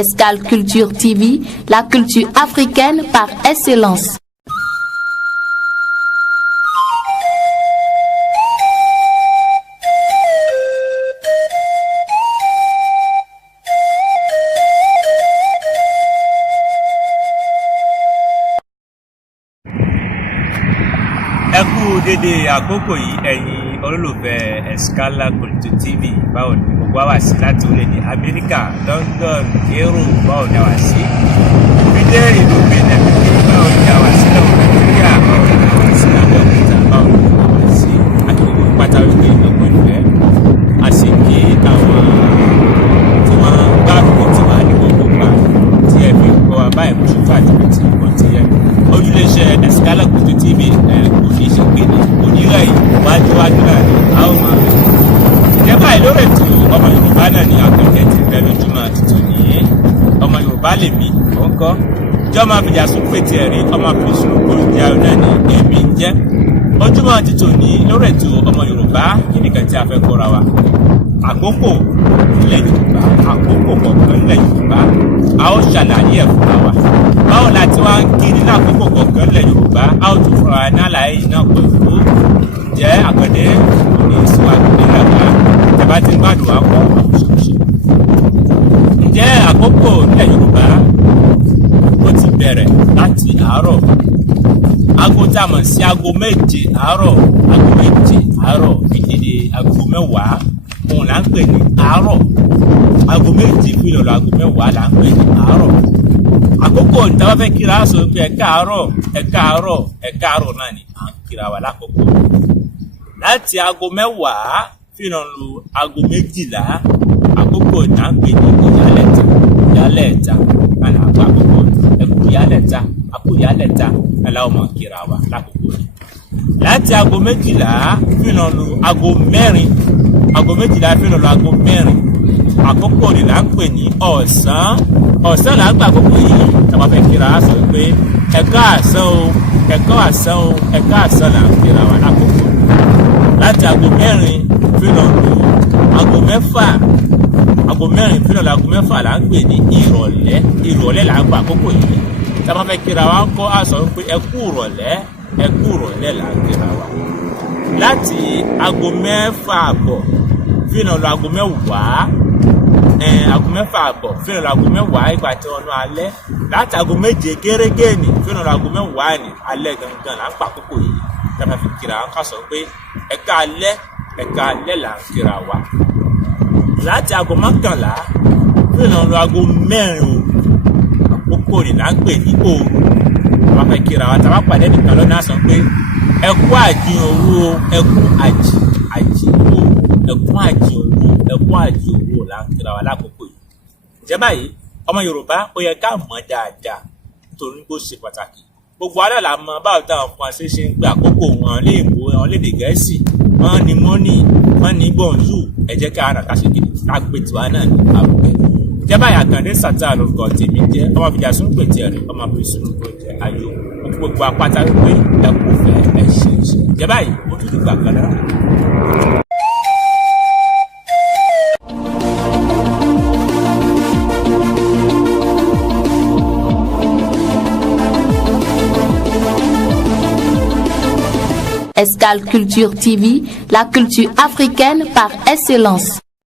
Escale Culture TV, la culture africaine par excellence. Ẹ kú dédé àkókò yìí ẹ̀yin olólùfẹ́ Escale Culture TV. Báwo ni gbogbo wa wá sí láti orílẹ̀-èdè Amẹ́ríkà, London, Cairo, báwo ni a wá sí? Ìdílé ìlú Benin, báwo ni a wá sí lọ́wọ́ Nàìjíríà, báwo ni a wá sí Abẹ́òkúta, báwo ni a wá sí àgbègbè pàtàkì ìlọ́pọ̀ ìfẹ́. A sì kí àwọn tí wọ́n ń gbárùkù tí wọ́n á ní gbogbo gbà tí ẹ fi kọ́ wa báyìí kò ṣùgbọ́n àti tí wọ́n ti yẹ. Ojúléṣẹ́ Escale Culture TV kò ní ṣe pé onírẹ̀ yìí wájúwájú náà ni a ó máa bẹ̀rẹ̀. Ìjẹ́bà ìlórè tí ọmọ Yorùbá náà ní àkọ́kẹ́ ti bẹ lójúmọ́ tuntun ní ọmọ Yorùbá lè mí ó ń kọ́. Ìjọ́ máa fìjà sún pété ẹ̀rí ọmọ fìṣù oúnjẹ náà ní èmi ń jẹ́. Ojúmọ́ tuntun ní lórè tí ọmọ Yorùbá kìnìkan tí a fẹ́ kóra wa. Àkókò ilẹ̀ Yorùbá, àkókò kọ̀ọ̀kan ilẹ̀ Yorùbá, a ó ṣàlàyé ẹ̀ fúnra wa. Báwo la ti wá ń kiri ní àkókò kọ̀ọ̀kan ilẹ̀ Yorùbá, a ó tún fúnra wa ní àlàyé yìí náà pẹ̀lú jẹ́ àkàndé òní síwájú nígbàgbà tẹ̀bá ti ń gbádùn wa kọ́ àkóṣe. Ǹjẹ́ àkókò ilẹ̀ Yorùbá ó ti bẹ̀rẹ̀ láti àárọ̀? Aago tá a mọ̀ sí aago méje àárọ̀, aago méje àárọ̀ ìdílé aago mẹ́wàá òun là ń pè ní àárọ̀. Aago méje fún ìlọ̀lọ̀ aago mẹ́wàá là ń pè ní àárọ̀. Àkókò ìtawọ́ fẹ́ kíra sọ pé ẹ káàárọ̀ ẹ káàárọ̀ ẹ káàárọ̀ náà ni à ń kíra wa lákòókò. Láti aago mẹ́wàá fún ìlọ̀lọ̀ aago méjìlá àkókò ìta ń pè ní ìyálẹ̀ta. Ìyálẹ̀ta náà là ń pa àkókò ẹ̀kú ìyálẹ̀ta àkó ìyálẹ̀ta náà láwọn máa kíra wa lákòókò yìí. Láti aago méjìlá fún ìlọ̀lọ̀ aago mẹ́rin, aago méjìlá fún ìlọ̀lọ̀ aago mẹ́rin àkókò ni là ń pè ní ọ̀sán. Ọ̀sán là ń gbà àkókò yìí tàbá fẹ́ kíra sọ pé ẹ̀ka àsán o ẹ̀ka àsán o ẹ̀ka àsán là ń kíra wa lákòókò. Láti aago mẹ́rin fínàlù aago mẹ́fà, aago mẹ́rin fínàlù aago mẹ́fà là ń pè ní ìrọ̀lẹ́. Ìrọ̀lẹ́ là ń gbà àkókò yìí tàbá fẹ́ kíra wa kọ́ àsọ pé ẹkú ìrọ̀lẹ́, ẹkú ìrọ̀lẹ́ là ń kíra wa. Láti aago mẹ́fà àbọ̀ fínàlù aago mẹ́wàá, aago mẹ́fà àbọ̀ fínàlù aago mẹ́wàá ìgbà tí wọ́n ná alẹ́. Láti aago méje gẹ́rẹ́gẹ́ ní fínàlù aago mẹ́wàá ní alẹ́ gangan là ń pa àkókò yìí tàbí fi kíra wa ká sọ pé ẹ̀ka alẹ́ là ń kíra wa. Láti aago mọ́kànlá fínàlù aago mẹ́rin àkókò ní là ń pè ní òru. Wọ́n fẹ́ kíra wa tàbá pàdé nìkan lọ́nà sọ pé ẹkú àjí òru o, ẹkú àjí òru, ẹkú àjí òru, ẹkú àjí òru là ń kíra wa lákòókò yìí. Ǹjẹ́ báyìí ọmọ Yorùbá ó yẹ ká mọ̀ dáadáa nítorí bó ṣe pàtàkì. Gbogbo alẹ́ la mọ̀ báwo táwọn kan ṣe ń gbé àkókò wọn léèbó wọn lédè Gẹ̀ẹ́sì, wọn ní mọ́nì, wọn ní bọ́ǹzù. Ẹ jẹ́ ká ara ká ṣe kí ká gbé tiwa náà ní àbúkẹ́. Ǹjẹ́ báyìí Àkàndé Sàtáà lórúkọ tèmi jẹ́ ọmọ fìjà sún pè tiẹ̀ rẹ̀ ọmọ fi sùn ló jẹ́ ayò gbogbo apáta wípé ẹ kò fẹ́ ẹ ṣe é ṣe. Ǹjẹ́ báyìí ó tún ti gbà kan náà. Escale Culture TV, la culture africaine par excellence.